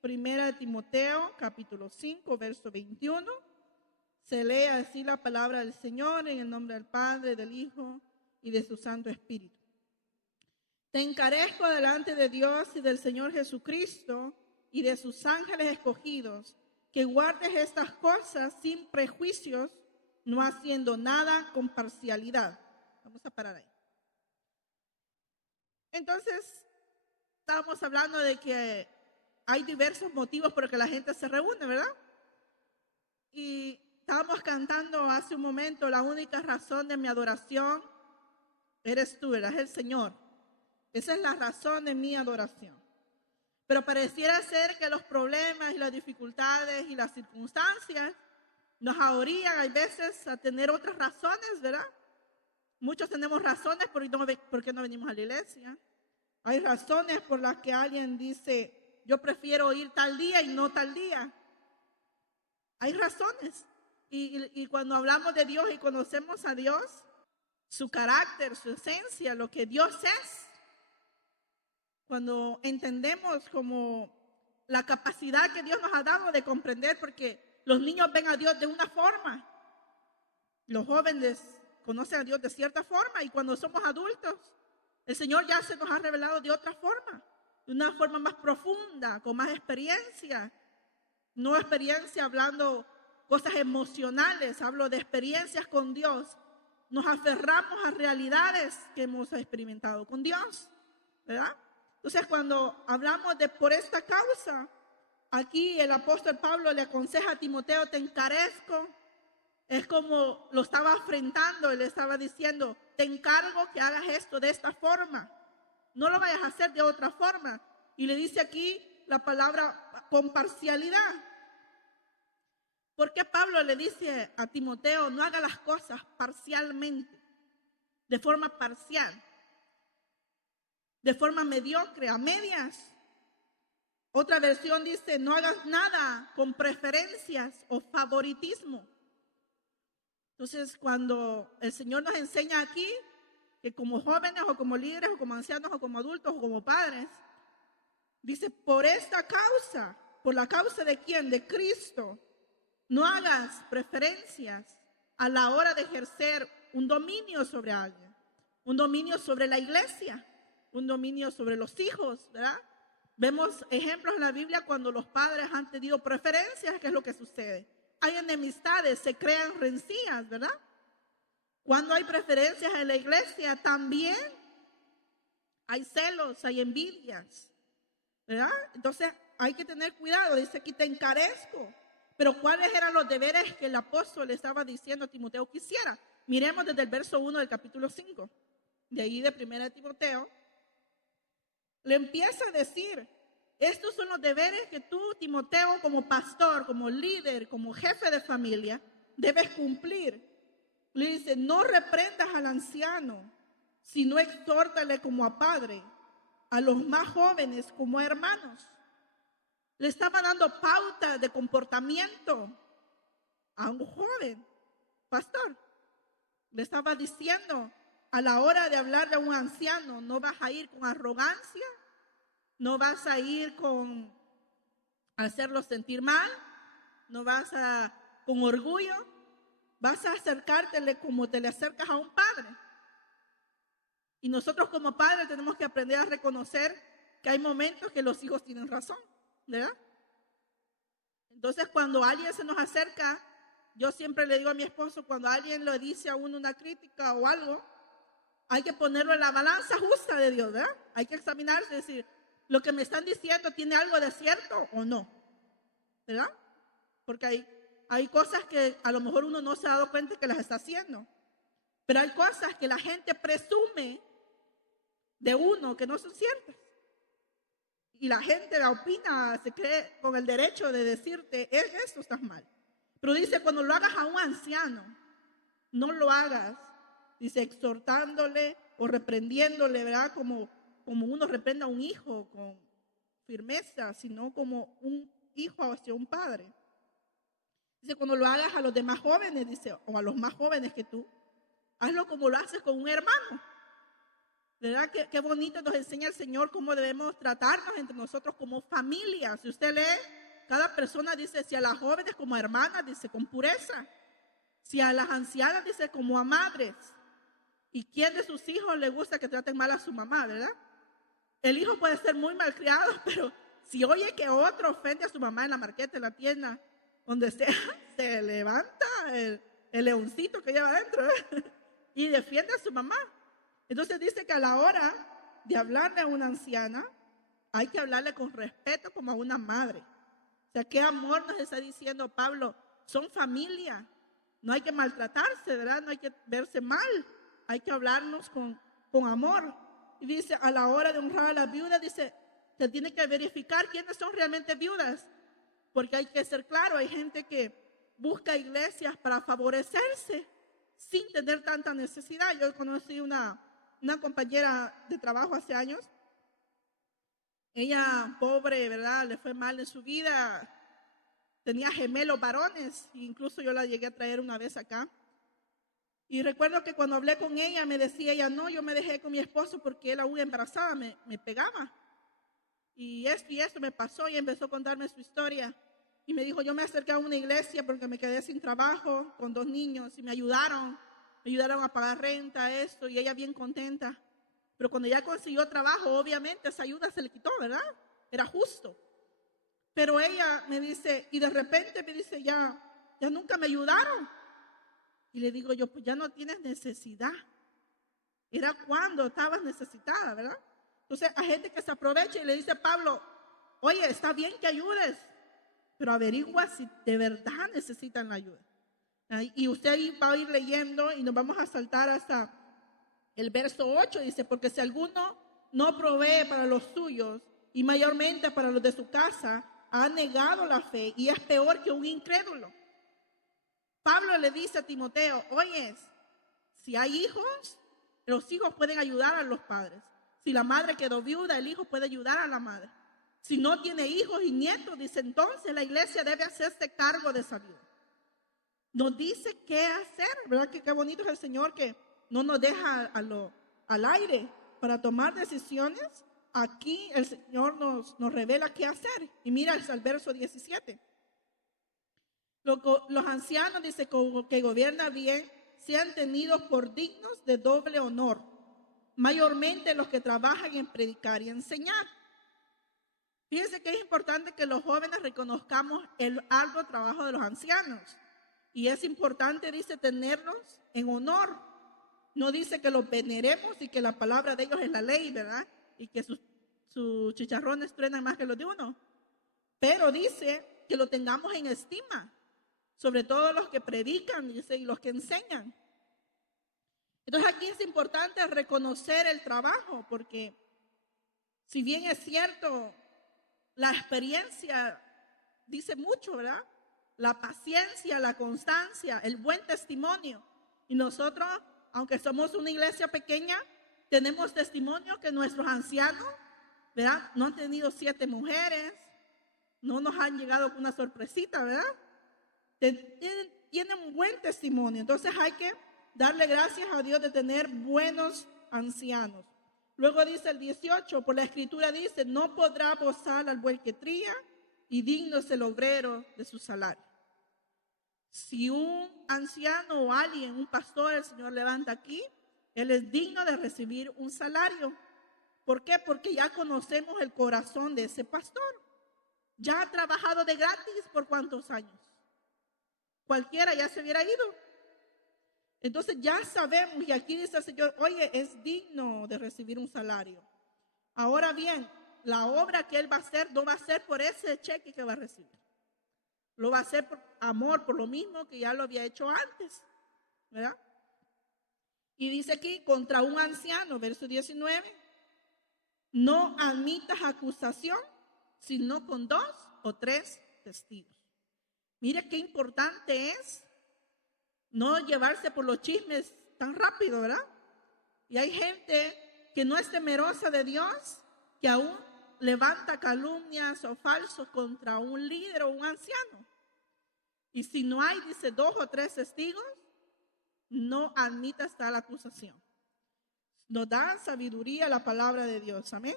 Primera de Timoteo, capítulo 5, verso 21. Se lee así la palabra del Señor en el nombre del Padre, del Hijo y de su Santo Espíritu. Te encarezco delante de Dios y del Señor Jesucristo y de sus ángeles escogidos, que guardes estas cosas sin prejuicios, no haciendo nada con parcialidad. Vamos a parar ahí. Entonces, estábamos hablando de que hay diversos motivos por los que la gente se reúne, ¿verdad? Y estábamos cantando hace un momento, la única razón de mi adoración eres tú, ¿verdad? Es el Señor. Esa es la razón de mi adoración. Pero pareciera ser que los problemas y las dificultades y las circunstancias nos ahorían, hay veces, a tener otras razones, ¿verdad? Muchos tenemos razones por qué no venimos a la iglesia. Hay razones por las que alguien dice, yo prefiero ir tal día y no tal día. Hay razones. Y cuando hablamos de Dios y conocemos a Dios, su carácter, su esencia, lo que Dios es, cuando entendemos como la capacidad que Dios nos ha dado de comprender, porque los niños ven a Dios de una forma, los jóvenes conocen a Dios de cierta forma, y cuando somos adultos, el Señor ya se nos ha revelado de otra forma, de una forma más profunda, con más experiencia. No experiencia hablando cosas emocionales, hablo de experiencias con Dios. Nos aferramos a realidades que hemos experimentado con Dios, ¿verdad? Entonces, cuando hablamos de por esta causa, aquí el apóstol Pablo le aconseja a Timoteo, te encarezco. Es como lo estaba afrentando, él estaba diciendo, te encargo que hagas esto de esta forma. No lo vayas a hacer de otra forma. Y le dice aquí la palabra con parcialidad. ¿Por qué Pablo le dice a Timoteo, no haga las cosas parcialmente, de forma parcial, de forma mediocre, a medias? Otra versión dice, no hagas nada con preferencias o favoritismo. Entonces, cuando el Señor nos enseña aquí que como jóvenes o como líderes o como ancianos o como adultos o como padres, dice, por esta causa, ¿por la causa de quién? De Cristo. No hagas preferencias a la hora de ejercer un dominio sobre alguien, un dominio sobre la iglesia, un dominio sobre los hijos, ¿verdad? Vemos ejemplos en la Biblia cuando los padres han tenido preferencias, ¿qué es lo que sucede? Hay enemistades, se crean rencillas, ¿verdad? Cuando hay preferencias en la iglesia, también hay celos, hay envidias, ¿verdad? Entonces hay que tener cuidado, dice aquí te encarezco. Pero ¿cuáles eran los deberes que el apóstol le estaba diciendo a Timoteo que hiciera? Miremos desde el verso 1 del capítulo 5, de ahí de 1 Timoteo. Le empieza a decir, estos son los deberes que tú, Timoteo, como pastor, como líder, como jefe de familia, debes cumplir. Le dice, no reprendas al anciano, sino exhórtale como a padre, a los más jóvenes como a hermanos. Le estaba dando pauta de comportamiento a un joven pastor. Le estaba diciendo, a la hora de hablarle a un anciano, no vas a ir con arrogancia, no vas a ir con hacerlo sentir mal, no vas a con orgullo, vas a acercártele como te le acercas a un padre. Y nosotros como padres tenemos que aprender a reconocer que hay momentos que los hijos tienen razón, ¿verdad? Entonces, cuando alguien se nos acerca, yo siempre le digo a mi esposo, cuando alguien le dice a uno una crítica o algo, hay que ponerlo en la balanza justa de Dios, ¿verdad? Hay que examinarse y decir, lo que me están diciendo tiene algo de cierto o no, ¿verdad? Porque hay cosas que a lo mejor uno no se ha dado cuenta que las está haciendo, pero hay cosas que la gente presume de uno que no son ciertas. Y la gente la opina, se cree con el derecho de decirte, esto estás mal. Pero dice, cuando lo hagas a un anciano, no lo hagas, dice, exhortándole o reprendiéndole, ¿verdad? Como uno reprende a un hijo con firmeza, sino como un hijo hacia un padre. Dice, cuando lo hagas a los demás jóvenes, dice, o a los más jóvenes que tú, hazlo como lo haces con un hermano. ¿Verdad? Qué bonito nos enseña el Señor cómo debemos tratarnos entre nosotros como familia. Si usted lee, cada persona dice, si a las jóvenes como hermanas, dice con pureza. Si a las ancianas, dice como a madres. ¿Y quién de sus hijos le gusta que traten mal a su mamá, verdad? El hijo puede ser muy malcriado, pero si oye que otro ofende a su mamá en la marqueta, en la tienda, donde sea, se levanta el leoncito que lleva adentro, ¿verdad? Y defiende a su mamá. Entonces dice que a la hora de hablarle a una anciana, hay que hablarle con respeto como a una madre. O sea, qué amor nos está diciendo Pablo. Son familia. No hay que maltratarse, ¿verdad? No hay que verse mal. Hay que hablarnos con amor. Y dice, a la hora de honrar a las viudas, dice, se tiene que verificar quiénes son realmente viudas. Porque hay que ser claro, hay gente que busca iglesias para favorecerse sin tener tanta necesidad. Yo conocí una compañera de trabajo hace años. Ella, pobre, ¿verdad? Le fue mal en su vida. Tenía gemelos varones. Incluso yo la llegué a traer una vez acá. Y recuerdo que cuando hablé con ella, me decía ella, no, yo me dejé con mi esposo porque él aún embarazada me pegaba. Y esto me pasó, y empezó a contarme su historia. Y me dijo, yo me acerqué a una iglesia porque me quedé sin trabajo con 2 niños y me ayudaron a pagar renta, esto, y ella bien contenta. Pero cuando ya consiguió trabajo, obviamente esa ayuda se le quitó, ¿verdad? Era justo. Pero ella me dice, y de repente me dice, ya nunca me ayudaron. Y le digo yo, pues ya no tienes necesidad. Era cuando estabas necesitada, ¿verdad? Entonces hay gente que se aprovecha y le dice a Pablo, oye, está bien que ayudes, pero averigua si de verdad necesitan la ayuda. Y usted ahí va a ir leyendo y nos vamos a saltar hasta el verso 8. Dice, porque si alguno no provee para los suyos y mayormente para los de su casa, ha negado la fe y es peor que un incrédulo. Pablo le dice a Timoteo, oye, si hay hijos, los hijos pueden ayudar a los padres. Si la madre quedó viuda, el hijo puede ayudar a la madre. Si no tiene hijos y nietos, dice, entonces la iglesia debe hacerse cargo de esa viuda. Nos dice qué hacer, ¿verdad? Que qué bonito es el Señor que no nos deja al aire para tomar decisiones. Aquí el Señor nos revela qué hacer. Y mira el verso 17. Los ancianos, dice, que gobiernan bien, sean tenidos por dignos de doble honor, mayormente los que trabajan en predicar y enseñar. Fíjense que es importante que los jóvenes reconozcamos el arduo trabajo de los ancianos. Y es importante, dice, tenerlos en honor. No dice que los veneremos y que la palabra de ellos es la ley, ¿verdad? Y que sus chicharrones truenan más que los de uno. Pero dice que lo tengamos en estima. Sobre todo los que predican, dice, y los que enseñan. Entonces aquí es importante reconocer el trabajo, porque si bien es cierto, la experiencia dice mucho, ¿verdad? La paciencia, la constancia, el buen testimonio. Y nosotros, aunque somos una iglesia pequeña, tenemos testimonio que nuestros ancianos, ¿verdad? No han tenido 7 mujeres, no nos han llegado con una sorpresita, ¿verdad? Tienen un buen testimonio. Entonces hay que darle gracias a Dios de tener buenos ancianos. Luego dice el 18, por la escritura dice, no podrá bozar al buey que tría y digno es el obrero de su salario. Si un anciano o alguien, un pastor, el Señor levanta aquí, él es digno de recibir un salario. ¿Por qué? Porque ya conocemos el corazón de ese pastor. Ya ha trabajado de gratis por ¿cuántos años? Cualquiera ya se hubiera ido. Entonces ya sabemos, y aquí dice el Señor, oye, es digno de recibir un salario. Ahora bien, la obra que Él va a hacer no va a ser por ese cheque que va a recibir. Lo va a hacer por amor, por lo mismo que ya lo había hecho antes, ¿verdad? Y dice aquí, contra un anciano, verso 19, no admitas acusación, sino con 2 o 3 testigos. Mire qué importante es no llevarse por los chismes tan rápido, ¿verdad? Y hay gente que no es temerosa de Dios, que aún levanta calumnias o falsos contra un líder o un anciano. Y si no hay, dice, 2 o 3 testigos, no admitas tal acusación. Nos da sabiduría la palabra de Dios. Amén.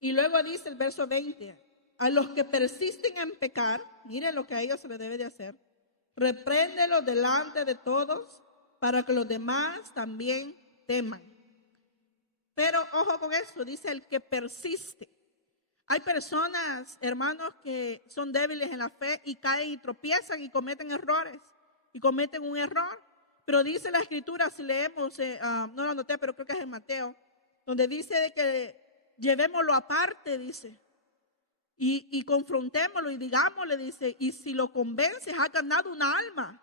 Y luego dice el verso 20, a los que persisten en pecar, miren lo que a ellos se les debe de hacer, repréndelos delante de todos para que los demás también teman. Pero ojo con esto, dice el que persiste. Hay personas, hermanos, que son débiles en la fe y caen y tropiezan y cometen errores y cometen un error. Pero dice la escritura, si leemos, no lo anoté, pero creo que es en Mateo, donde dice de que llevémoslo aparte, dice, y confrontémoslo y digámosle, dice, y si lo convences, ha ganado una alma.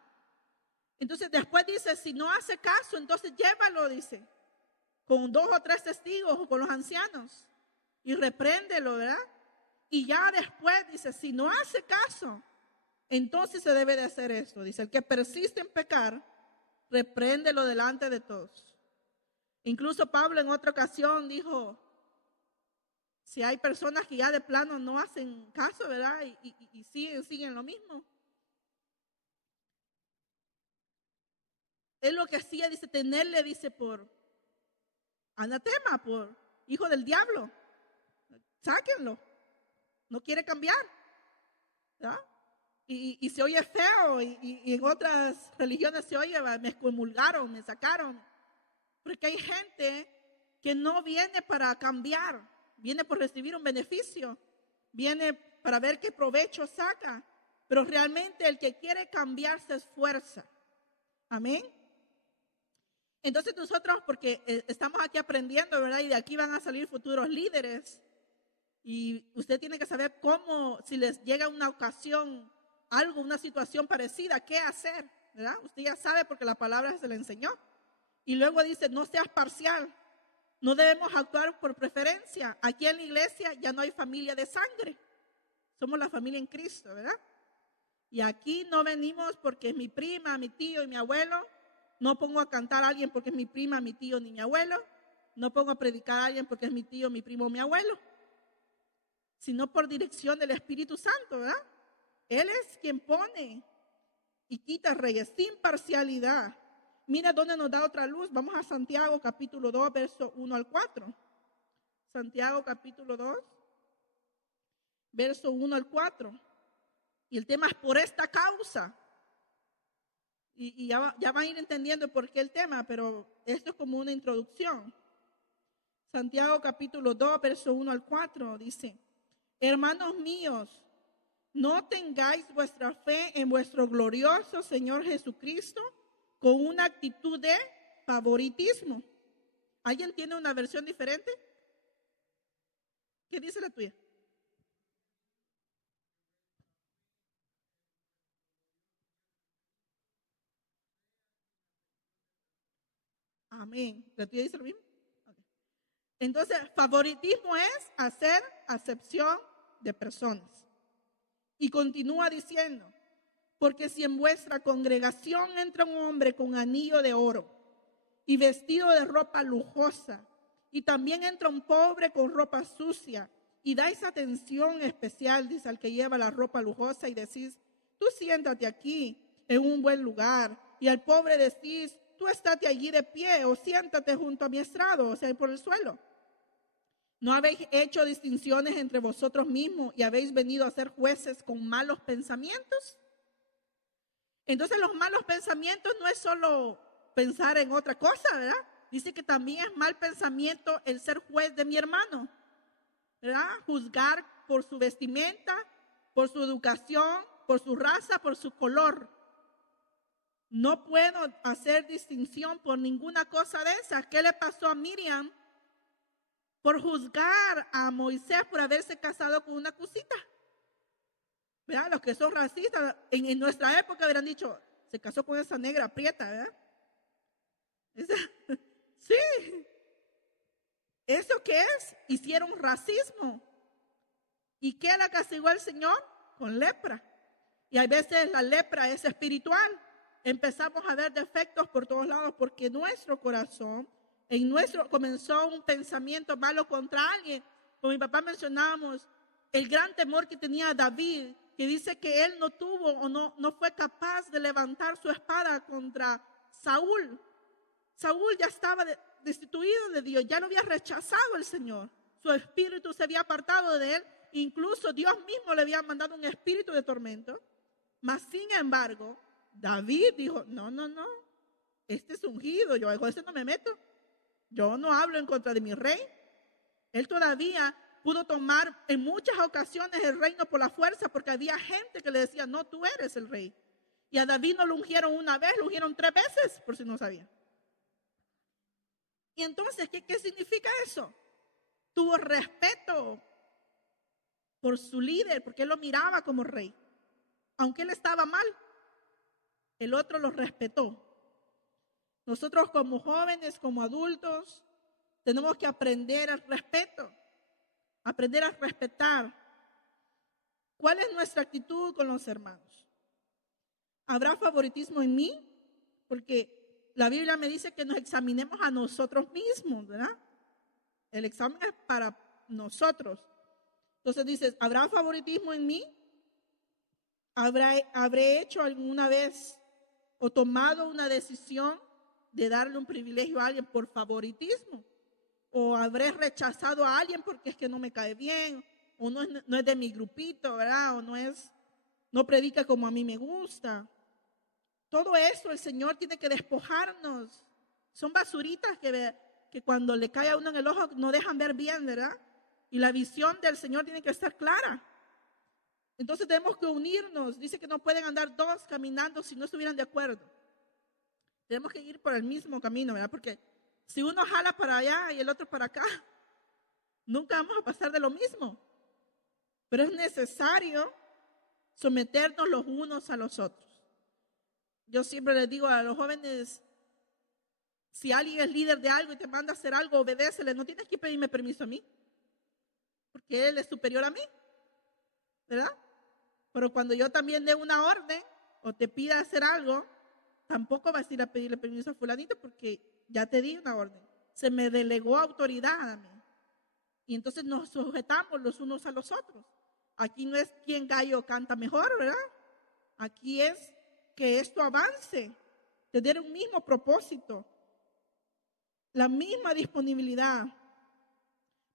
Entonces después dice, si no hace caso, entonces llévalo, dice, con 2 o 3 testigos o con los ancianos y repréndelo, ¿verdad? Y ya después dice, si no hace caso, entonces se debe de hacer esto. Dice, el que persiste en pecar, repréndelo delante de todos. Incluso Pablo en otra ocasión dijo, si hay personas que ya de plano no hacen caso, ¿verdad? Y siguen lo mismo. Él lo que hacía, dice, tenerle, dice, por anatema, por hijo del diablo. Sáquenlo. No quiere cambiar. ¿Verdad? Y se oye feo. Y en otras religiones se oye, me excomulgaron, me sacaron. Porque hay gente que no viene para cambiar. Viene por recibir un beneficio. Viene para ver qué provecho saca. Pero realmente el que quiere cambiar se esfuerza. Amén. Entonces nosotros, porque estamos aquí aprendiendo, ¿verdad? Y de aquí van a salir futuros líderes. Y usted tiene que saber cómo, si les llega una ocasión, algo, una situación parecida, qué hacer, ¿verdad? Usted ya sabe porque la palabra se le enseñó. Y luego dice, no seas parcial. No debemos actuar por preferencia. Aquí en la iglesia ya no hay familia de sangre. Somos la familia en Cristo, ¿verdad? Y aquí no venimos porque es mi prima, mi tío y mi abuelo. No pongo a cantar a alguien porque es mi prima, mi tío ni mi abuelo. No pongo a predicar a alguien porque es mi tío, mi primo o mi abuelo. Sino por dirección del Espíritu Santo, ¿verdad? Él es quien pone y quita reyes sin parcialidad. Mira dónde nos da otra luz. Vamos a Santiago capítulo 2, verso 1 al 4. Santiago capítulo 2, verso 1 al 4. Y el tema es por esta causa. Y ya van a ir entendiendo por qué el tema, pero esto es como una introducción. Santiago capítulo 2, verso 1 al 4 dice, hermanos míos, no tengáis vuestra fe en vuestro glorioso Señor Jesucristo con una actitud de favoritismo. ¿Alguien tiene una versión diferente? ¿Qué dice la tuya? Amén. ¿La tuya dice lo mismo? Okay. Entonces, favoritismo es hacer acepción de personas. Y continúa diciendo, porque si en vuestra congregación entra un hombre con anillo de oro y vestido de ropa lujosa, y también entra un pobre con ropa sucia, y dais atención especial, dice al que lleva la ropa lujosa, y decís, tú siéntate aquí en un buen lugar, y al pobre decís, tú estate allí de pie, o siéntate junto a mi estrado, o sea, por el suelo. ¿No habéis hecho distinciones entre vosotros mismos y habéis venido a ser jueces con malos pensamientos? Entonces los malos pensamientos no es solo pensar en otra cosa, ¿verdad? Dice que también es mal pensamiento el ser juez de mi hermano, ¿verdad? Juzgar por su vestimenta, por su educación, por su raza, por su color. No puedo hacer distinción por ninguna cosa de esas. ¿Qué le pasó a Miriam por juzgar a Moisés por haberse casado con una cusita? ¿Verdad? Los que son racistas en nuestra época hubieran dicho, se casó con esa negra prieta, ¿verdad? Sí. ¿Eso qué es? Hicieron racismo. ¿Y qué la castigó el Señor? Con lepra. Y a veces la lepra es espiritual. Empezamos a ver defectos por todos lados porque nuestro corazón, comenzó un pensamiento malo contra alguien. Como mi papá mencionábamos, el gran temor que tenía David, que dice que él no tuvo o no fue capaz de levantar su espada contra Saúl. Saúl ya estaba destituido de Dios, ya lo había rechazado el Señor. Su espíritu se había apartado de él. Incluso Dios mismo le había mandado un espíritu de tormento. Mas sin embargo, David dijo, no, este es ungido, yo con este no me meto. Yo no hablo en contra de mi rey. Él todavía pudo tomar en muchas ocasiones el reino por la fuerza, porque había gente que le decía, no, tú eres el rey. Y a David no lo ungieron una vez, lo ungieron 3 veces, por si no sabían. Y entonces, ¿qué significa eso? Tuvo respeto por su líder, porque él lo miraba como rey. Aunque él estaba mal, el otro lo respetó. Nosotros como jóvenes, como adultos, tenemos que aprender el respeto, aprender a respetar. ¿Cuál es nuestra actitud con los hermanos? ¿Habrá favoritismo en mí? Porque la Biblia me dice que nos examinemos a nosotros mismos, ¿verdad? El examen es para nosotros. Entonces dices, ¿habrá favoritismo en mí? ¿Habré hecho alguna vez o tomado una decisión de darle un privilegio a alguien por favoritismo? ¿O habré rechazado a alguien porque es que no me cae bien? ¿O no es de mi grupito, ¿verdad? ¿O no predica como a mí me gusta? Todo eso el Señor tiene que despojarnos. Son basuritas que cuando le cae a uno en el ojo no dejan ver bien, ¿verdad? Y la visión del Señor tiene que estar clara. Entonces tenemos que unirnos. Dice que no pueden andar 2 caminando si no estuvieran de acuerdo. Tenemos que ir por el mismo camino, ¿verdad? Porque si uno jala para allá y el otro para acá, nunca vamos a pasar de lo mismo. Pero es necesario someternos los unos a los otros. Yo siempre les digo a los jóvenes, si alguien es líder de algo y te manda a hacer algo, obedécele. No tienes que pedirme permiso a mí, porque él es superior a mí, ¿verdad? Pero cuando yo también dé una orden o te pida hacer algo, tampoco vas a ir a pedirle permiso a fulanito porque ya te di una orden. Se me delegó autoridad a mí. Y entonces nos sujetamos los unos a los otros. Aquí no es quién gallo canta mejor, ¿verdad? Aquí es que esto avance, tener un mismo propósito, la misma disponibilidad.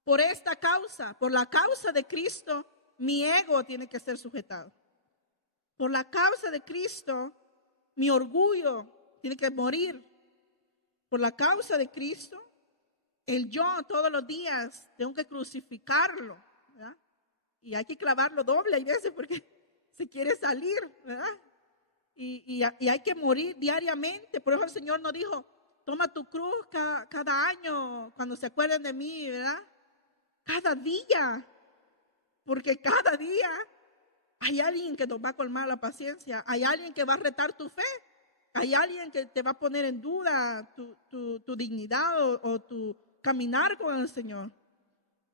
Por esta causa, por la causa de Cristo, mi ego tiene que ser sujetado. Por la causa de Cristo, mi orgullo tiene que morir. Por la causa de Cristo, el yo todos los días tengo que crucificarlo, ¿verdad? Y hay que clavarlo doble hay veces porque se quiere salir, ¿verdad? Y hay que morir diariamente. Por eso el Señor nos dijo, toma tu cruz cada año, cuando se acuerden de mí, ¿verdad? Cada día, porque cada día hay alguien que nos va a colmar la paciencia, hay alguien que va a retar tu fe, hay alguien que te va a poner en duda tu dignidad o tu caminar con el Señor.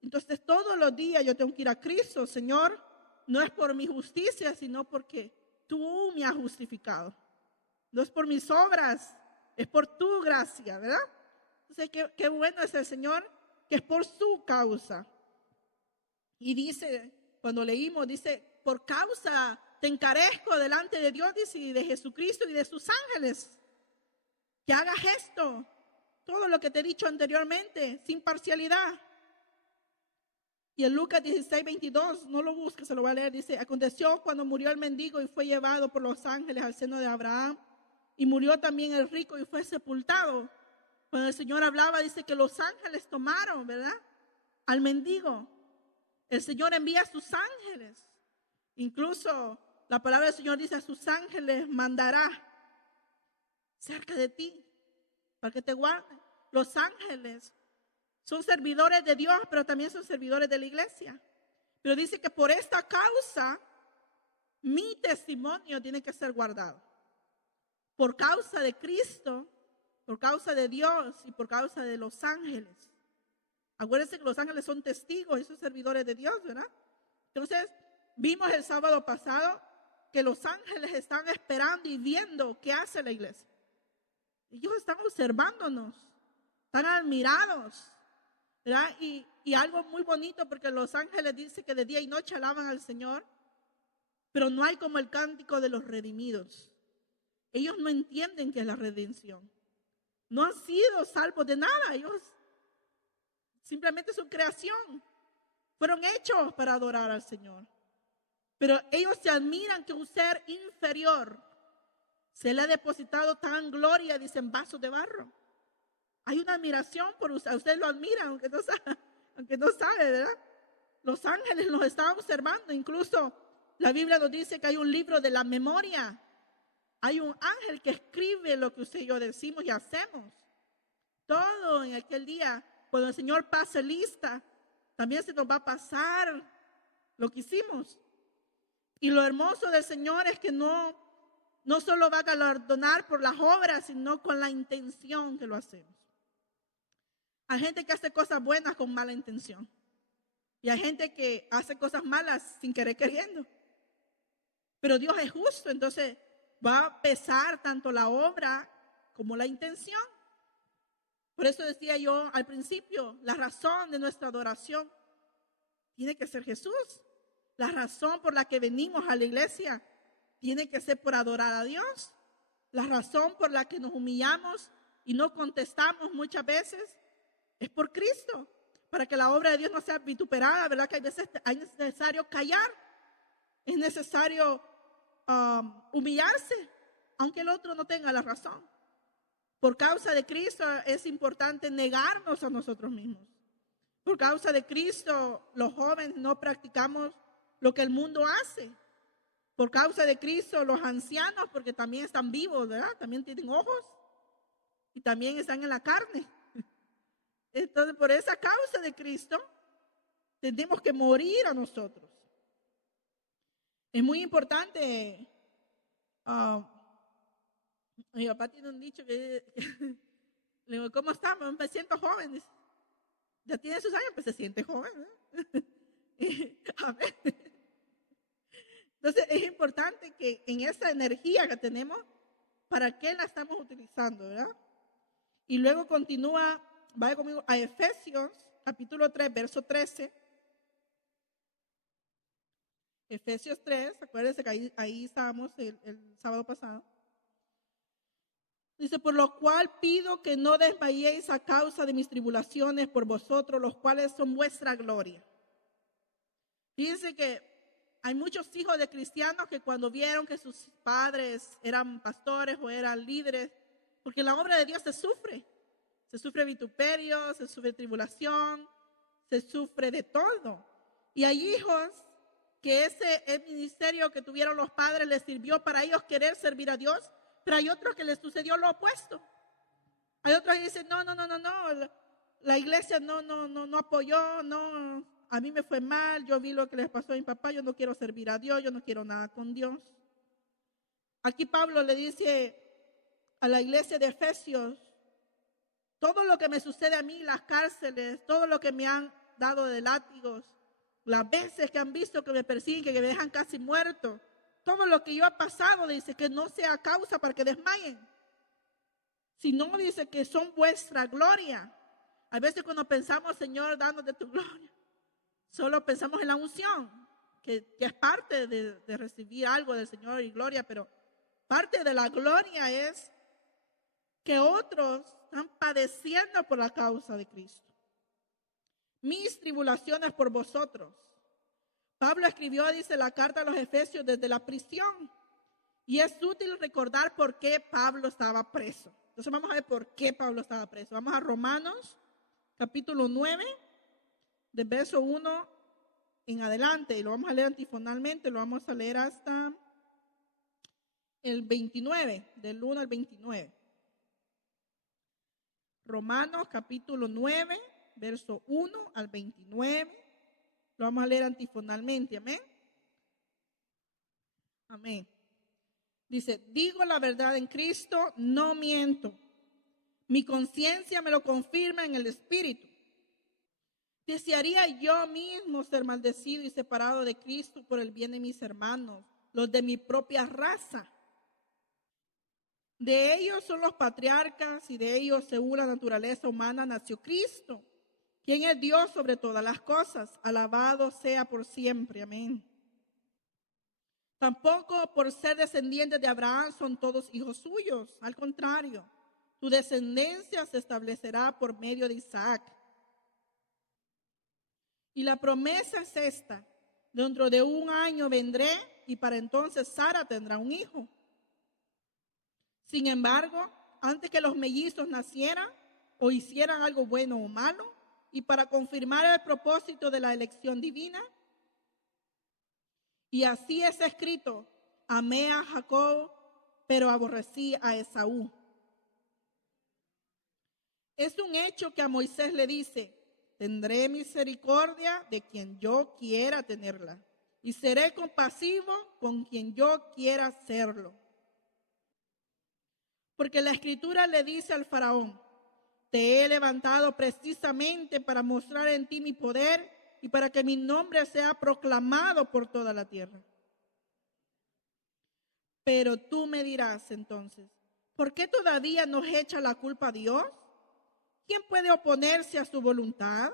Entonces todos los días yo tengo que ir a Cristo, Señor, no es por mi justicia, sino porque tú me has justificado. No es por mis obras, es por tu gracia, ¿verdad? Entonces qué bueno es el Señor, que es por su causa. Y dice, cuando leímos, dice, por causa te encarezco delante de Dios, dice, y de Jesucristo y de sus ángeles, que hagas esto, todo lo que te he dicho anteriormente, sin parcialidad. Y en Lucas 16:22, no lo busques, se lo voy a leer, dice, aconteció cuando murió el mendigo y fue llevado por los ángeles al seno de Abraham, y murió también el rico y fue sepultado. Cuando el Señor hablaba, dice que los ángeles tomaron, ¿verdad? Al mendigo. El Señor envía a sus ángeles. Incluso la palabra del Señor dice, a sus ángeles mandará cerca de ti para que te guarden. Los ángeles son servidores de Dios, pero también son servidores de la iglesia. Pero dice que por esta causa, mi testimonio tiene que ser guardado. Por causa de Cristo, por causa de Dios y por causa de los ángeles. Acuérdense que los ángeles son testigos y son servidores de Dios, ¿verdad? Entonces, vimos el sábado pasado que los ángeles están esperando y viendo qué hace la iglesia. Ellos están observándonos, están admirados, ¿verdad? Y algo muy bonito, porque los ángeles dicen que de día y noche alaban al Señor, pero no hay como el cántico de los redimidos. Ellos no entienden qué es la redención. no han sido salvos de nada. Ellos simplemente su creación. Fueron hechos para adorar al Señor. Pero ellos se admiran que un ser inferior se le ha depositado tan gloria, dicen, vasos de barro. Hay una admiración por usted. Usted lo admira, aunque no sabe, ¿verdad? Los ángeles los están observando. Incluso la Biblia nos dice que hay un libro de la memoria. Hay un ángel que escribe lo que usted y yo decimos y hacemos. Todo en aquel día, cuando el Señor pase lista, también se nos va a pasar lo que hicimos. Y lo hermoso del Señor es que no solo va a galardonar por las obras, sino con la intención que lo hacemos. Hay gente que hace cosas buenas con mala intención. Y hay gente que hace cosas malas sin querer queriendo. Pero Dios es justo, entonces va a pesar tanto la obra como la intención. Por eso decía yo al principio, la razón de nuestra adoración tiene que ser Jesús. La razón por la que venimos a la iglesia tiene que ser por adorar a Dios. La razón por la que nos humillamos y no contestamos muchas veces es por Cristo, para que la obra de Dios no sea vituperada, ¿verdad? Que hay veces es necesario callar, es necesario humillarse, aunque el otro no tenga la razón. Por causa de Cristo es importante negarnos a nosotros mismos. Por causa de Cristo, los jóvenes no practicamos lo que el mundo hace. Por causa de Cristo, los ancianos, porque también están vivos, ¿verdad? También tienen ojos y también están en la carne. Entonces, por esa causa de Cristo, tenemos que morir a nosotros. Es muy importante. Mi papá tiene un dicho que le digo, ¿cómo estamos? Me siento joven. Dice, ya tiene sus años, pues se siente joven, Amén. Entonces es importante que en esa energía que tenemos, ¿para qué la estamos utilizando, verdad? Y luego continúa, vaya conmigo a Efesios, capítulo 3, verso 13. Efesios 3, acuérdense que ahí estábamos el sábado pasado. Dice, por lo cual pido que no desmayéis a causa de mis tribulaciones por vosotros, los cuales son vuestra gloria. Fíjense que hay muchos hijos de cristianos que cuando vieron que sus padres eran pastores o eran líderes, porque en la obra de Dios se sufre vituperio, se sufre tribulación, se sufre de todo. Y hay hijos que el ministerio que tuvieron los padres les sirvió para ellos querer servir a Dios, pero hay otros que les sucedió lo opuesto. Hay otros que dicen, no, la iglesia no apoyó, no, a mí me fue mal, yo vi lo que les pasó a mi papá, yo no quiero servir a Dios, yo no quiero nada con Dios. Aquí Pablo le dice a la iglesia de Efesios, todo lo que me sucede a mí, las cárceles, todo lo que me han dado de látigos, las veces que han visto que me persiguen, que me dejan casi muerto, todo lo que yo he pasado, dice que no sea causa para que desmayen, sino dice que son vuestra gloria. A veces cuando pensamos, Señor, danos de tu gloria, solo pensamos en la unción, que es parte de recibir algo del Señor y gloria, pero parte de la gloria es que otros están padeciendo por la causa de Cristo. Mis tribulaciones por vosotros. Pablo escribió, dice, la carta a los Efesios desde la prisión. Y es útil recordar por qué Pablo estaba preso. Entonces vamos a ver por qué Pablo estaba preso. Vamos a Romanos, capítulo 9, de verso 1 en adelante. Y lo vamos a leer antifonalmente, lo vamos a leer hasta el 29, del 1 al 29. Romanos, capítulo 9, verso 1 al 29. Lo vamos a leer antifonalmente, amén. Amén. Dice, digo la verdad en Cristo, no miento. Mi conciencia me lo confirma en el Espíritu. Desearía yo mismo ser maldecido y separado de Cristo por el bien de mis hermanos, los de mi propia raza. De ellos son los patriarcas y de ellos, según la naturaleza humana, nació Cristo, quien es Dios sobre todas las cosas. Alabado sea por siempre. Amén. Tampoco por ser descendientes de Abraham son todos hijos suyos. Al contrario, tu descendencia se establecerá por medio de Isaac. Y la promesa es esta: dentro de 1 año vendré y para entonces Sara tendrá un hijo. Sin embargo, antes que los mellizos nacieran o hicieran algo bueno o malo, y para confirmar el propósito de la elección divina, y así es escrito: amé a Jacob, pero aborrecí a Esaú. Es un hecho que a Moisés le dice: tendré misericordia de quien yo quiera tenerla, y seré compasivo con quien yo quiera serlo. Porque la Escritura le dice al faraón: te he levantado precisamente para mostrar en ti mi poder y para que mi nombre sea proclamado por toda la tierra. Pero tú me dirás entonces: ¿por qué todavía nos echa la culpa a Dios? ¿Quién puede oponerse a su voluntad?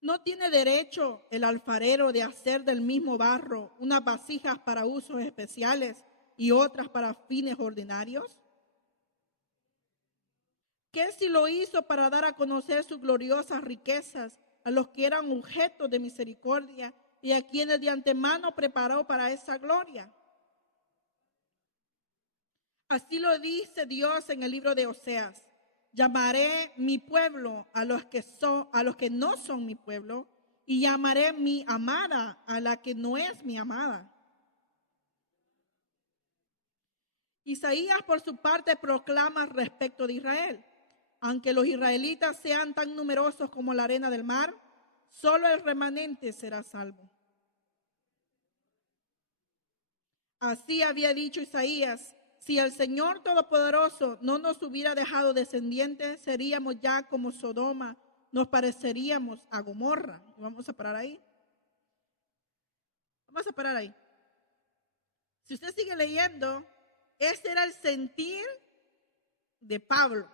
¿No tiene derecho el alfarero de hacer del mismo barro unas vasijas para usos especiales y otras para fines ordinarios? ¿Qué si lo hizo para dar a conocer sus gloriosas riquezas a los que eran objetos de misericordia y a quienes de antemano preparó para esa gloria? Así lo dice Dios en el libro de Oseas: llamaré mi pueblo a los que no son mi pueblo, y llamaré mi amada a la que no es mi amada. Isaías, por su parte, proclama respecto de Israel: aunque los israelitas sean tan numerosos como la arena del mar, solo el remanente será salvo. Así había dicho Isaías: si el Señor Todopoderoso no nos hubiera dejado descendientes, seríamos ya como Sodoma, nos pareceríamos a Gomorra. Vamos a parar ahí. Vamos a parar ahí. Si usted sigue leyendo, ese era el sentir de Pablo.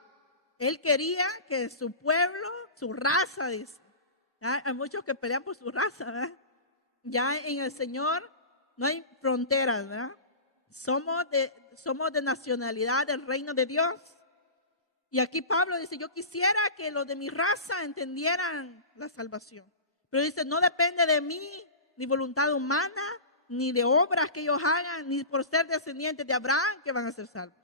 Él quería que su pueblo, su raza, dice. ¿Ya? Hay muchos que pelean por su raza, ¿verdad? Ya en el Señor no hay fronteras, ¿verdad? Somos de nacionalidad del reino de Dios. Y aquí Pablo dice: yo quisiera que los de mi raza entendieran la salvación. Pero dice: no depende de mí, ni voluntad humana, ni de obras que ellos hagan, ni por ser descendientes de Abraham que van a ser salvos.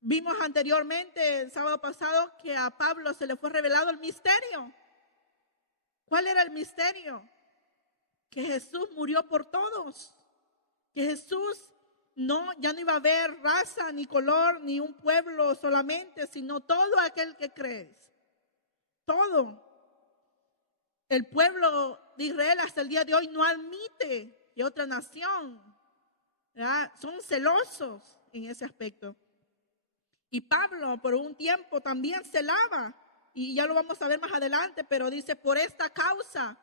Vimos anteriormente, el sábado pasado, que a Pablo se le fue revelado el misterio. ¿Cuál era el misterio? Que Jesús murió por todos. Que Jesús ya no iba a haber raza, ni color, ni un pueblo solamente, sino todo aquel que cree. Todo. El pueblo de Israel hasta el día de hoy no admite que otra nación, ¿verdad? Son celosos en ese aspecto. Y Pablo por un tiempo también celaba, y ya lo vamos a ver más adelante, pero dice: por esta causa,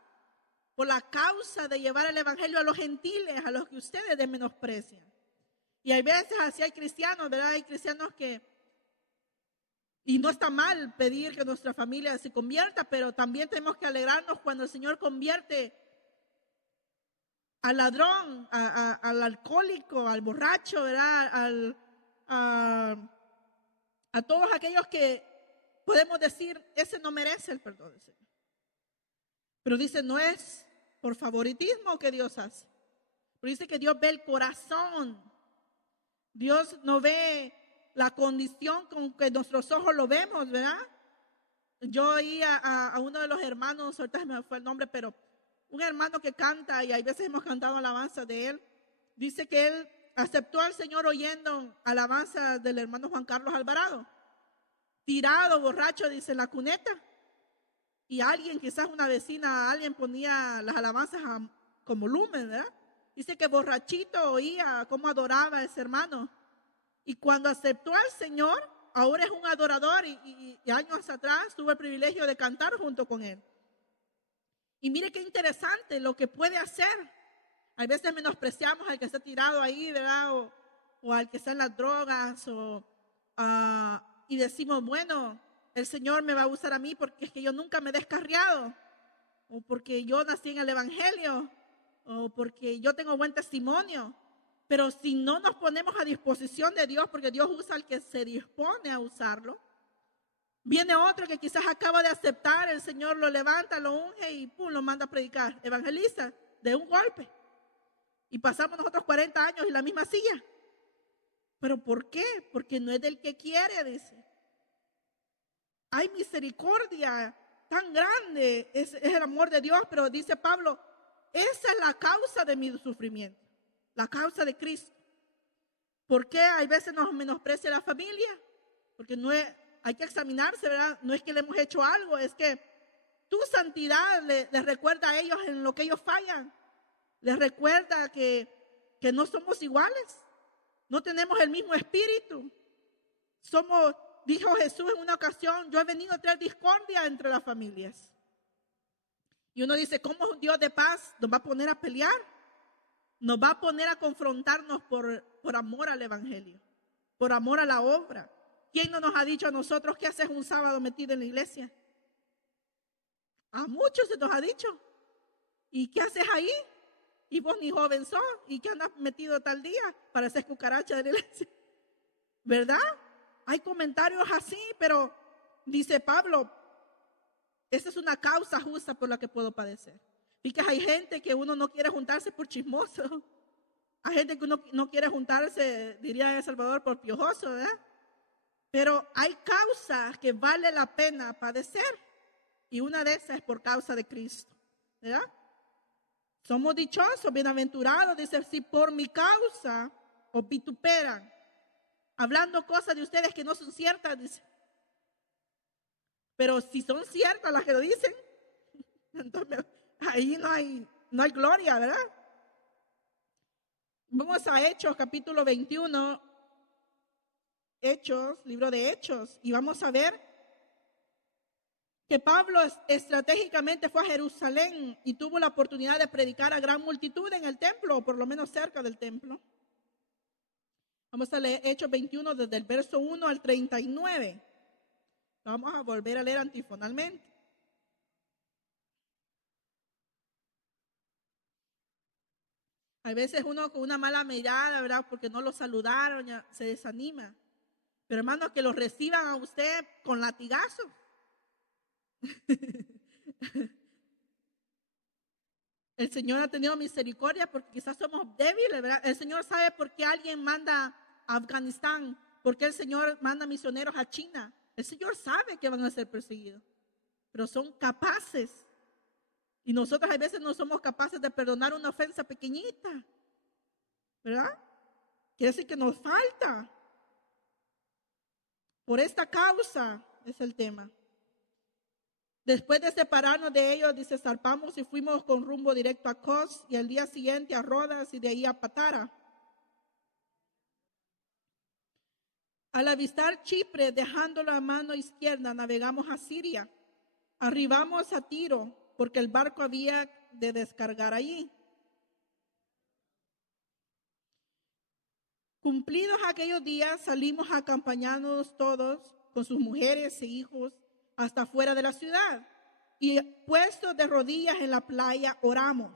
por la causa de llevar el evangelio a los gentiles, a los que ustedes menosprecian. Y hay veces así hay cristianos, ¿verdad? Hay cristianos que, y no está mal pedir que nuestra familia se convierta, pero también tenemos que alegrarnos cuando el Señor convierte al ladrón, al alcohólico, al borracho, ¿verdad? A todos aquellos que podemos decir: ese no merece el perdón del Señor. Pero dice: no es por favoritismo que Dios hace. Pero dice que Dios ve el corazón. Dios no ve la condición con que nuestros ojos lo vemos, ¿verdad? Yo oí a uno de los hermanos, ahorita se me fue el nombre, pero un hermano que canta, y hay veces hemos cantado alabanza de él, dice que él aceptó al Señor oyendo alabanza del hermano Juan Carlos Alvarado, tirado, borracho, dice, en la cuneta. Y alguien, quizás una vecina, alguien ponía las alabanzas con volumen, ¿verdad? Dice que borrachito oía cómo adoraba a ese hermano. Y cuando aceptó al Señor, ahora es un adorador, y años atrás tuve el privilegio de cantar junto con él. Y mire qué interesante lo que puede hacer. A veces menospreciamos al que está tirado ahí, ¿verdad? O al que está en las drogas, y decimos: bueno, el Señor me va a usar a mí porque es que yo nunca me he descarriado, o porque yo nací en el Evangelio, o porque yo tengo buen testimonio. Pero si no nos ponemos a disposición de Dios, porque Dios usa al que se dispone a usarlo, viene otro que quizás acaba de aceptar, el Señor lo levanta, lo unge y pum, lo manda a predicar, evangeliza de un golpe. Y pasamos nosotros 40 años en la misma silla. ¿Pero por qué? Porque no es del que quiere, dice. Hay misericordia tan grande, es el amor de Dios, pero dice Pablo, esa es la causa de mi sufrimiento, la causa de Cristo. ¿Por qué hay veces nos menosprecia la familia? Porque no es, hay que examinarse, ¿verdad? No es que le hemos hecho algo, es que tu santidad les recuerda a ellos en lo que ellos fallan. Les recuerda que no somos iguales, no tenemos el mismo espíritu. Dijo Jesús en una ocasión, yo he venido a traer discordia entre las familias. Y uno dice, ¿cómo un Dios de paz nos va a poner a pelear? Nos va a poner a confrontarnos por amor al evangelio, por amor a la obra. ¿Quién no nos ha dicho a nosotros qué haces un sábado metido en la iglesia? A muchos se nos ha dicho. ¿Y qué haces ahí? Y vos ni joven sos. ¿Y qué andas metido tal día? Para hacer cucaracha de la iglesia. ¿Verdad? Hay comentarios así, pero dice Pablo, esa es una causa justa por la que puedo padecer. Fíjate, hay gente que uno no quiere juntarse por chismoso. Hay gente que uno no quiere juntarse, diría El Salvador, por piojoso, ¿verdad? Pero hay causas que vale la pena padecer. Y una de esas es por causa de Cristo, ¿verdad? Somos dichosos, bienaventurados, dice, si por mi causa os vituperan, hablando cosas de ustedes que no son ciertas, dice. Pero si son ciertas las que lo dicen, entonces ahí no hay gloria, ¿verdad? Vamos a Hechos, capítulo 21, Hechos, libro de Hechos, y vamos a ver que Pablo estratégicamente fue a Jerusalén y tuvo la oportunidad de predicar a gran multitud en el templo, o por lo menos cerca del templo. Vamos a leer Hechos 21 desde el verso 1 al 39. Vamos a volver a leer antifonalmente. Hay veces uno con una mala mirada, ¿verdad? Porque no lo saludaron, ya se desanima. Pero hermanos, que lo reciban a usted con latigazo. El Señor ha tenido misericordia porque quizás somos débiles, ¿verdad? El Señor sabe por qué alguien manda a Afganistán, por qué el Señor manda misioneros a China. El Señor sabe que van a ser perseguidos, pero son capaces. Y nosotros a veces no somos capaces de perdonar una ofensa pequeñita, ¿verdad? Quiere decir que nos falta. Por esta causa es el tema. Después de separarnos de ellos, dice, zarpamos y fuimos con rumbo directo a Kos y al día siguiente a Rodas y de ahí a Patara. Al avistar Chipre, dejándolo a mano izquierda, navegamos a Siria. Arribamos a Tiro, porque el barco había de descargar allí. Cumplidos aquellos días, salimos acompañándonos todos con sus mujeres e hijos hasta fuera de la ciudad, y puestos de rodillas en la playa, oramos.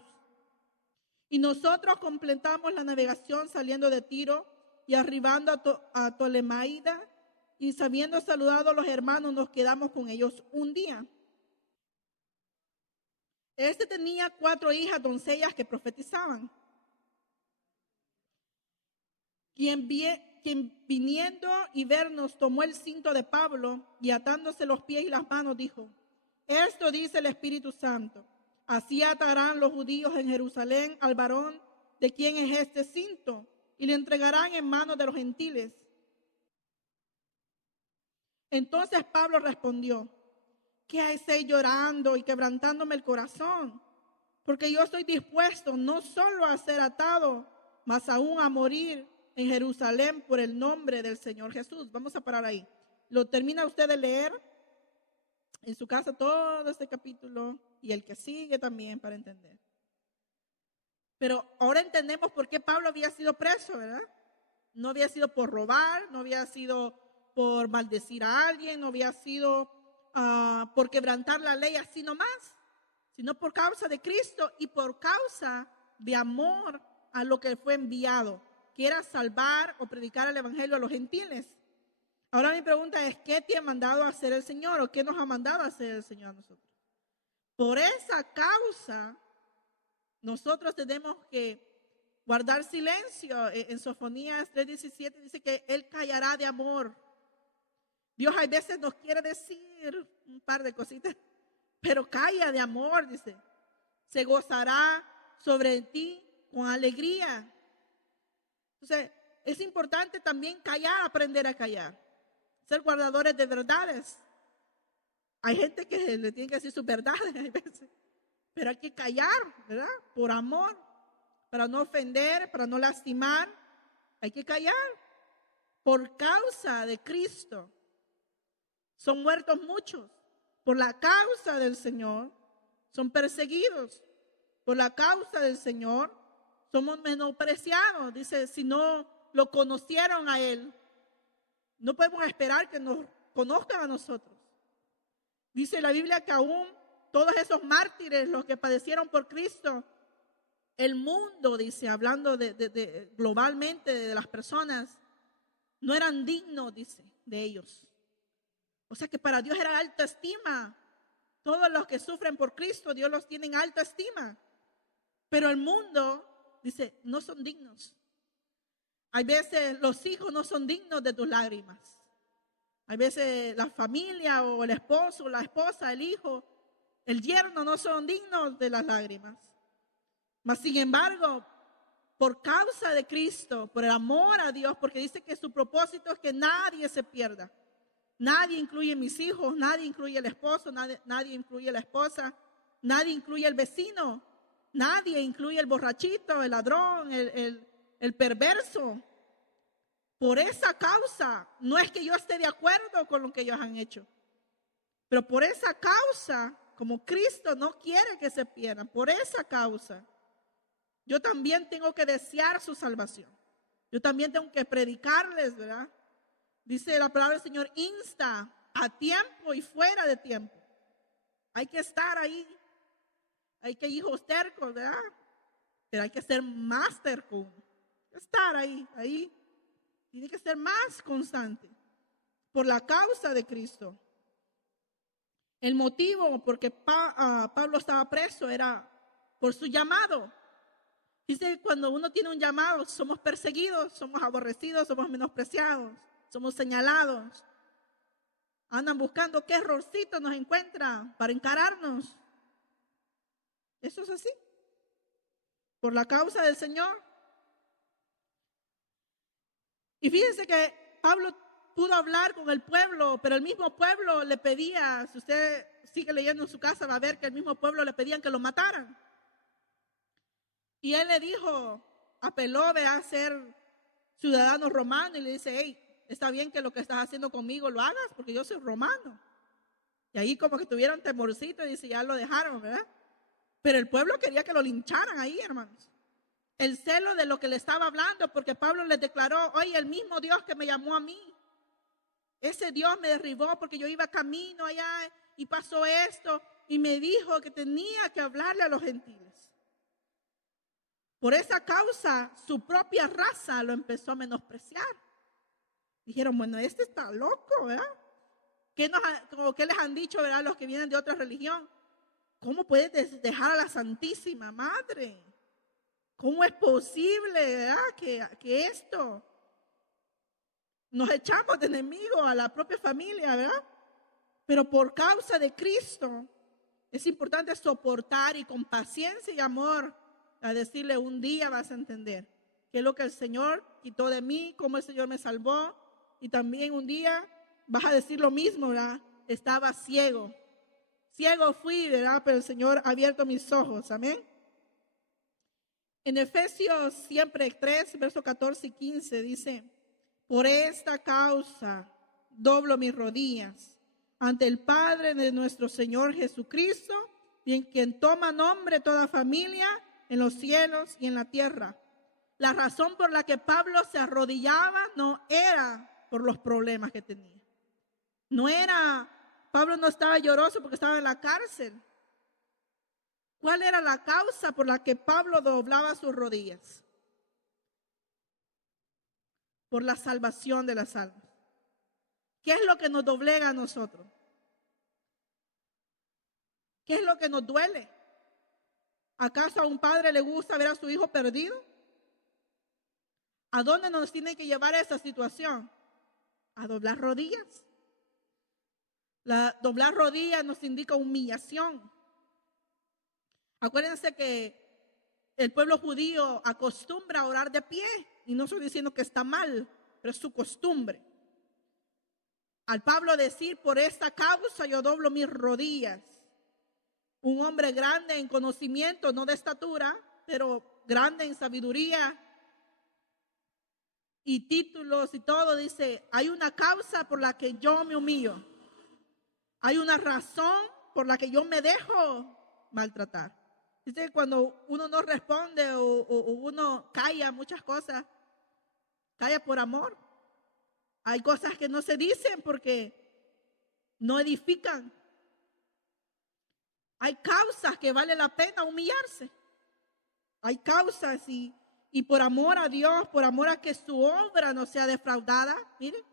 Y nosotros completamos la navegación saliendo de Tiro y arribando a Tolemaida, y habiendo saludado a los hermanos, nos quedamos con ellos un día. Este tenía 4 hijas doncellas que profetizaban. Quien viniendo y vernos tomó el cinto de Pablo y atándose los pies y las manos dijo, esto dice el Espíritu Santo, así atarán los judíos en Jerusalén al varón de quien es este cinto y le entregarán en manos de los gentiles. Entonces Pablo respondió, ¿qué hacéis llorando y quebrantándome el corazón? Porque yo estoy dispuesto no solo a ser atado, mas aún a morir en Jerusalén por el nombre del Señor Jesús. Vamos a parar ahí. Lo termina usted de leer en su casa todo este capítulo y el que sigue también para entender. Pero ahora entendemos por qué Pablo había sido preso, ¿verdad? No había sido por robar, no había sido por maldecir a alguien, no había sido por quebrantar la ley así nomás, sino por causa de Cristo y por causa de amor a lo que fue enviado. quiera salvar o predicar el evangelio a los gentiles. Ahora mi pregunta es, ¿qué te ha mandado a hacer el Señor o qué nos ha mandado a hacer el Señor a nosotros? Por esa causa, nosotros tenemos que guardar silencio. En Sofonías 3:17 dice que Él callará de amor. Dios a veces nos quiere decir un par de cositas, pero calla de amor, dice. Se gozará sobre ti con alegría. Entonces, es importante también callar, aprender a callar. Ser guardadores de verdades. Hay gente que le tiene que decir sus verdades a veces, pero hay que callar, ¿verdad? Por amor, para no ofender, para no lastimar. Hay que callar. Por causa de Cristo son muertos muchos. Por la causa del Señor son perseguidos. Por la causa del Señor somos menospreciados. Dice, si no lo conocieron a Él, no podemos esperar que nos conozcan a nosotros. Dice la Biblia que aún todos esos mártires, los que padecieron por Cristo, el mundo, dice, hablando globalmente de las personas, no eran dignos, dice, de ellos. O sea que para Dios era alta estima. Todos los que sufren por Cristo, Dios los tiene en alta estima. Pero el mundo, dice, no son dignos. Hay veces los hijos no son dignos de tus lágrimas. Hay veces la familia o el esposo, la esposa, el hijo, el yerno no son dignos de las lágrimas. Mas sin embargo, por causa de Cristo, por el amor a Dios, porque dice que su propósito es que nadie se pierda. Nadie incluye mis hijos, nadie incluye el esposo, nadie incluye la esposa, nadie incluye el vecino, nadie incluye el borrachito, el ladrón, el perverso. Por esa causa, no es que yo esté de acuerdo con lo que ellos han hecho, pero por esa causa, como Cristo no quiere que se pierdan, por esa causa, yo también tengo que desear su salvación. Yo también tengo que predicarles, ¿verdad? Dice la palabra del Señor, insta a tiempo y fuera de tiempo. Hay que estar ahí. Hay que hijos tercos, ¿verdad? Pero hay que ser más tercos. Estar ahí. Tiene que ser más constante. Por la causa de Cristo. El motivo por que Pablo estaba preso era por su llamado. Dice que cuando uno tiene un llamado, somos perseguidos, somos aborrecidos, somos menospreciados, somos señalados. Andan buscando qué errorcito nos encuentra para encararnos. Eso es así. Por la causa del Señor. Y fíjense que Pablo pudo hablar con el pueblo, pero el mismo pueblo le pedía, si usted sigue leyendo en su casa, va a ver que el mismo pueblo le pedían que lo mataran. Y él le dijo, apeló a ser ciudadano romano y le dice, hey, está bien que lo que estás haciendo conmigo lo hagas porque yo soy romano. Y ahí como que tuvieron temorcito y dice, ya lo dejaron, ¿verdad? Pero el pueblo quería que lo lincharan ahí, hermanos. El celo de lo que le estaba hablando, porque Pablo les declaró, oye, el mismo Dios que me llamó a mí, ese Dios me derribó porque yo iba camino allá y pasó esto y me dijo que tenía que hablarle a los gentiles. Por esa causa, su propia raza lo empezó a menospreciar. Dijeron, bueno, este está loco, ¿verdad? ¿Qué les han dicho, verdad, los que vienen de otra religión? ¿Cómo puedes dejar a la Santísima Madre? ¿Cómo es posible, verdad, que esto? Nos echamos de enemigos a la propia familia, ¿verdad? Pero por causa de Cristo, es importante soportar y con paciencia y amor a decirle, un día vas a entender qué es lo que el Señor quitó de mí, cómo el Señor me salvó. Y también un día vas a decir lo mismo, ¿verdad? Estaba ciego. Ciego fui, ¿verdad? Pero el Señor ha abierto mis ojos. Amén. En Efesios siempre 3, versos 14 y 15 dice, por esta causa doblo mis rodillas ante el Padre de nuestro Señor Jesucristo, y en quien toma nombre toda familia en los cielos y en la tierra. La razón por la que Pablo se arrodillaba no era por los problemas que tenía. Pablo no estaba lloroso porque estaba en la cárcel. ¿Cuál era la causa por la que Pablo doblaba sus rodillas? por la salvación de las almas. ¿Qué es lo que nos doblega a nosotros? ¿Qué es lo que nos duele? ¿Acaso a un padre le gusta ver a su hijo perdido? ¿A dónde nos tiene que llevar esa situación? A doblar rodillas. Doblar rodillas nos indica humillación. Acuérdense que el pueblo judío acostumbra a orar de pie, y no estoy diciendo que está mal, pero es su costumbre. Al Pablo decir, por esta causa yo doblo mis rodillas. Un hombre grande en conocimiento, no de estatura, pero grande en sabiduría y títulos y todo, dice, hay una causa por la que yo me humillo. Hay una razón por la que yo me dejo maltratar. Dice que cuando uno no responde o uno calla muchas cosas, calla por amor. Hay cosas que no se dicen porque no edifican. Hay causas que vale la pena humillarse. Hay causas y por amor a Dios, por amor a que su obra no sea defraudada, miren,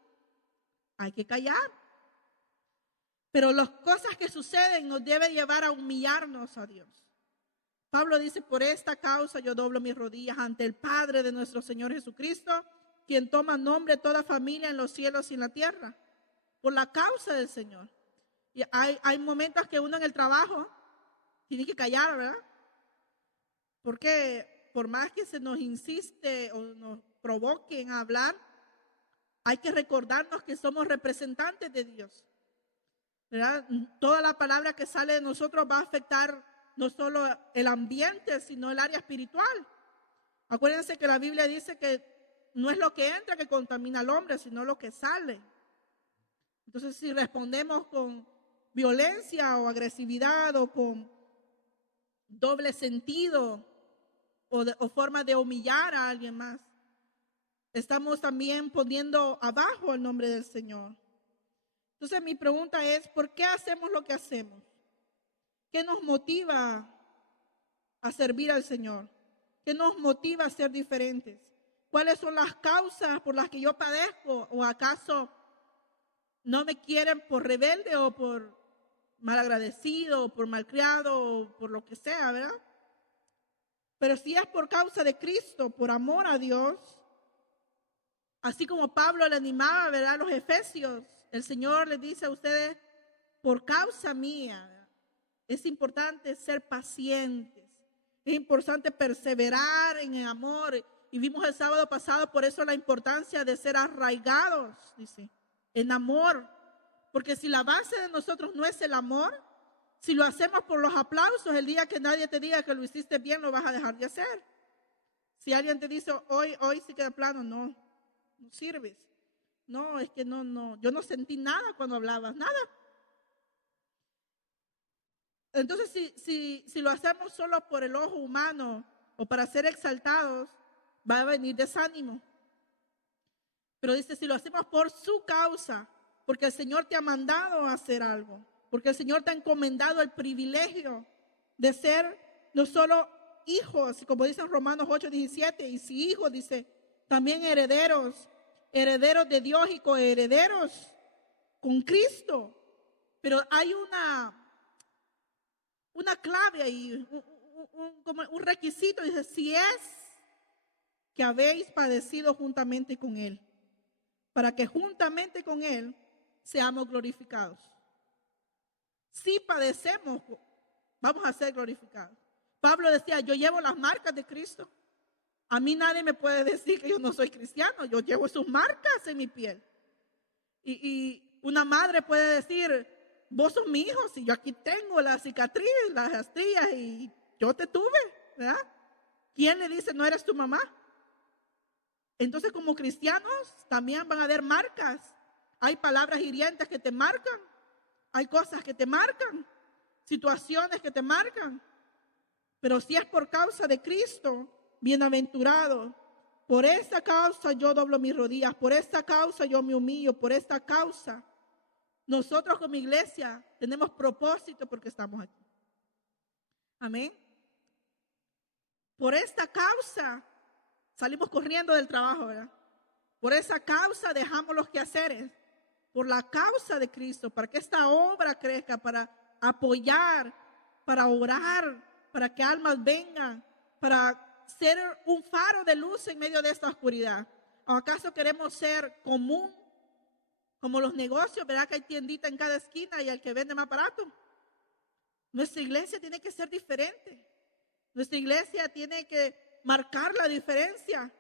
hay que callar. Pero las cosas que suceden nos deben llevar a humillarnos a Dios. Pablo dice, por esta causa yo doblo mis rodillas ante el Padre de nuestro Señor Jesucristo, quien toma nombre de toda familia en los cielos y en la tierra, por la causa del Señor. Y hay momentos que uno en el trabajo tiene que callar, ¿verdad? Porque por más que se nos insiste o nos provoquen a hablar, hay que recordarnos que somos representantes de Dios, ¿verdad? Toda la palabra que sale de nosotros va a afectar no solo el ambiente, sino el área espiritual. Acuérdense que la Biblia dice que no es lo que entra que contamina al hombre, sino lo que sale. Entonces, si respondemos con violencia o agresividad o con doble sentido o forma de humillar a alguien más, estamos también poniendo abajo el nombre del Señor. Entonces, mi pregunta es, ¿por qué hacemos lo que hacemos? ¿Qué nos motiva a servir al Señor? ¿Qué nos motiva a ser diferentes? ¿Cuáles son las causas por las que yo padezco? ¿O acaso no me quieren por rebelde o por malagradecido o por malcriado o por lo que sea, ¿verdad? Pero si es por causa de Cristo, por amor a Dios, así como Pablo le animaba, ¿verdad?, a los efesios, el Señor les dice a ustedes, por causa mía, ¿verdad? Es importante ser pacientes, es importante perseverar en el amor. Y vimos el sábado pasado por eso la importancia de ser arraigados, dice, en amor. Porque si la base de nosotros no es el amor, si lo hacemos por los aplausos, el día que nadie te diga que lo hiciste bien, lo vas a dejar de hacer. Si alguien te dice, hoy sí queda plano, no sirves. No, es que no, yo no sentí nada cuando hablabas, nada. Entonces, si lo hacemos solo por el ojo humano o para ser exaltados, va a venir desánimo. Pero dice, si lo hacemos por su causa, porque el Señor te ha mandado a hacer algo, porque el Señor te ha encomendado el privilegio de ser no solo hijos, como dice en Romanos 8:17, y si hijos, dice, también herederos de Dios y coherederos con Cristo. Pero hay una clave ahí, como un requisito, dice, si es que habéis padecido juntamente con Él, para que juntamente con Él seamos glorificados. Si padecemos, vamos a ser glorificados. Pablo decía, yo llevo las marcas de Cristo. A mí nadie me puede decir que yo no soy cristiano, yo llevo sus marcas en mi piel. Y una madre puede decir, vos sos mi hijo, si yo aquí tengo la cicatriz, las astrillas y yo te tuve, ¿verdad? ¿Quién le dice no eres tu mamá? Entonces, como cristianos también van a haber marcas. Hay palabras hirientes que te marcan, hay cosas que te marcan, situaciones que te marcan. Pero si es por causa de Cristo, bienaventurado. Por esta causa yo doblo mis rodillas, por esta causa yo me humillo, por esta causa. Nosotros como iglesia tenemos propósito porque estamos aquí. Amén. Por esta causa salimos corriendo del trabajo, ¿verdad? Por esa causa dejamos los quehaceres, por la causa de Cristo, para que esta obra crezca, para apoyar, para orar, para que almas vengan, para ser un faro de luz en medio de esta oscuridad. ¿O acaso queremos ser común, como los negocios, verdad que hay tiendita en cada esquina y el que vende más barato? Nuestra iglesia tiene que ser diferente. Nuestra iglesia tiene que marcar la diferencia.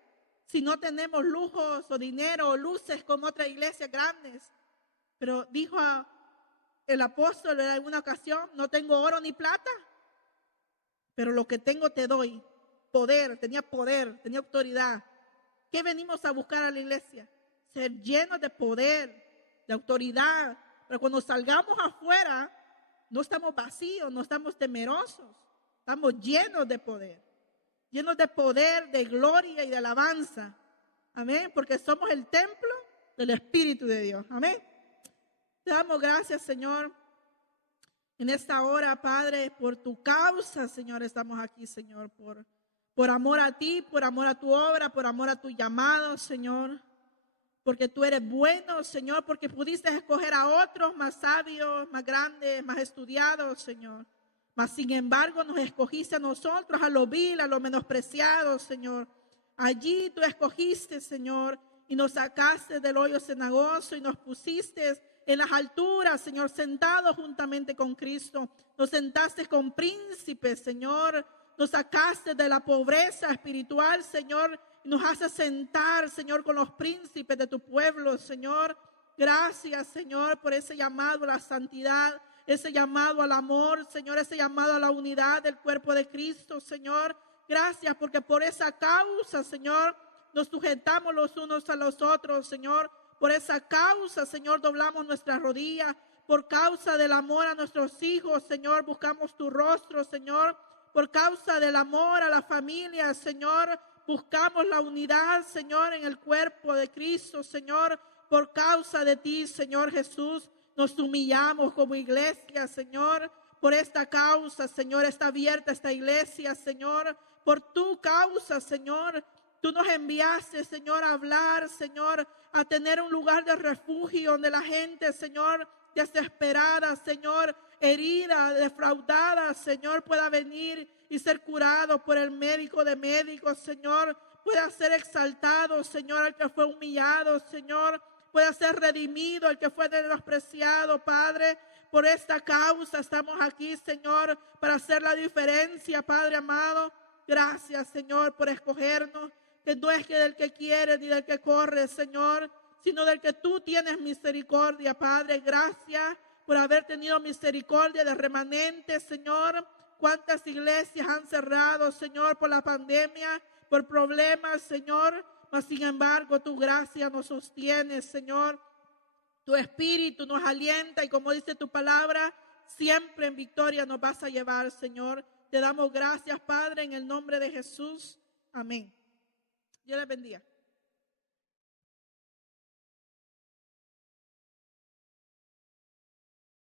Si no tenemos lujos o dinero o luces como otras iglesias grandes. Pero dijo el apóstol en una ocasión, no tengo oro ni plata, pero lo que tengo te doy. Poder, tenía autoridad. ¿Qué venimos a buscar a la iglesia? Ser llenos de poder, de autoridad. Pero cuando salgamos afuera, no estamos vacíos, no estamos temerosos. Estamos llenos de poder. Llenos de poder, de gloria y de alabanza. Amén. Porque somos el templo del Espíritu de Dios. Amén. Te damos gracias, Señor, en esta hora, Padre, por tu causa, Señor. Estamos aquí, Señor, por amor a ti, por amor a tu obra, por amor a tu llamado, Señor. Porque tú eres bueno, Señor, porque pudiste escoger a otros más sabios, más grandes, más estudiados, Señor. Mas sin embargo nos escogiste a nosotros, a lo vil, a lo menospreciado, Señor. Allí tú escogiste, Señor, y nos sacaste del hoyo cenagoso y nos pusiste en las alturas, Señor, sentados juntamente con Cristo. Nos sentaste con príncipes, Señor. Nos sacaste de la pobreza espiritual, Señor, y nos haces sentar, Señor, con los príncipes de tu pueblo, Señor. Gracias, Señor, por ese llamado a la santidad, ese llamado al amor, Señor, ese llamado a la unidad del cuerpo de Cristo, Señor. Gracias porque por esa causa, Señor, nos sujetamos los unos a los otros, Señor. Por esa causa, Señor, doblamos nuestras rodillas. Por causa del amor a nuestros hijos, Señor, buscamos tu rostro, Señor. Por causa del amor a la familia, Señor, buscamos la unidad, Señor, en el cuerpo de Cristo, Señor. Por causa de ti, Señor Jesús, nos humillamos como iglesia, Señor. Por esta causa, Señor, está abierta esta iglesia, Señor. Por tu causa, Señor, tú nos enviaste, Señor, a hablar, Señor, a tener un lugar de refugio donde la gente, Señor, desesperada, Señor, herida, defraudada, Señor, pueda venir y ser curado por el médico de médicos, Señor. Pueda ser exaltado, Señor, el que fue humillado, Señor. Pueda ser redimido el que fue menospreciado, Padre. Por esta causa estamos aquí, Señor, para hacer la diferencia, Padre amado. Gracias, Señor, por escogernos. Que no es que del que quiere ni del que corre, Señor, sino del que tú tienes misericordia, Padre. Gracias por haber tenido misericordia de remanentes, Señor. Cuántas iglesias han cerrado, Señor, por la pandemia, por problemas, Señor. Mas sin embargo, tu gracia nos sostiene, Señor. Tu espíritu nos alienta y como dice tu palabra, siempre en victoria nos vas a llevar, Señor. Te damos gracias, Padre, en el nombre de Jesús. Amén. Dios les bendiga.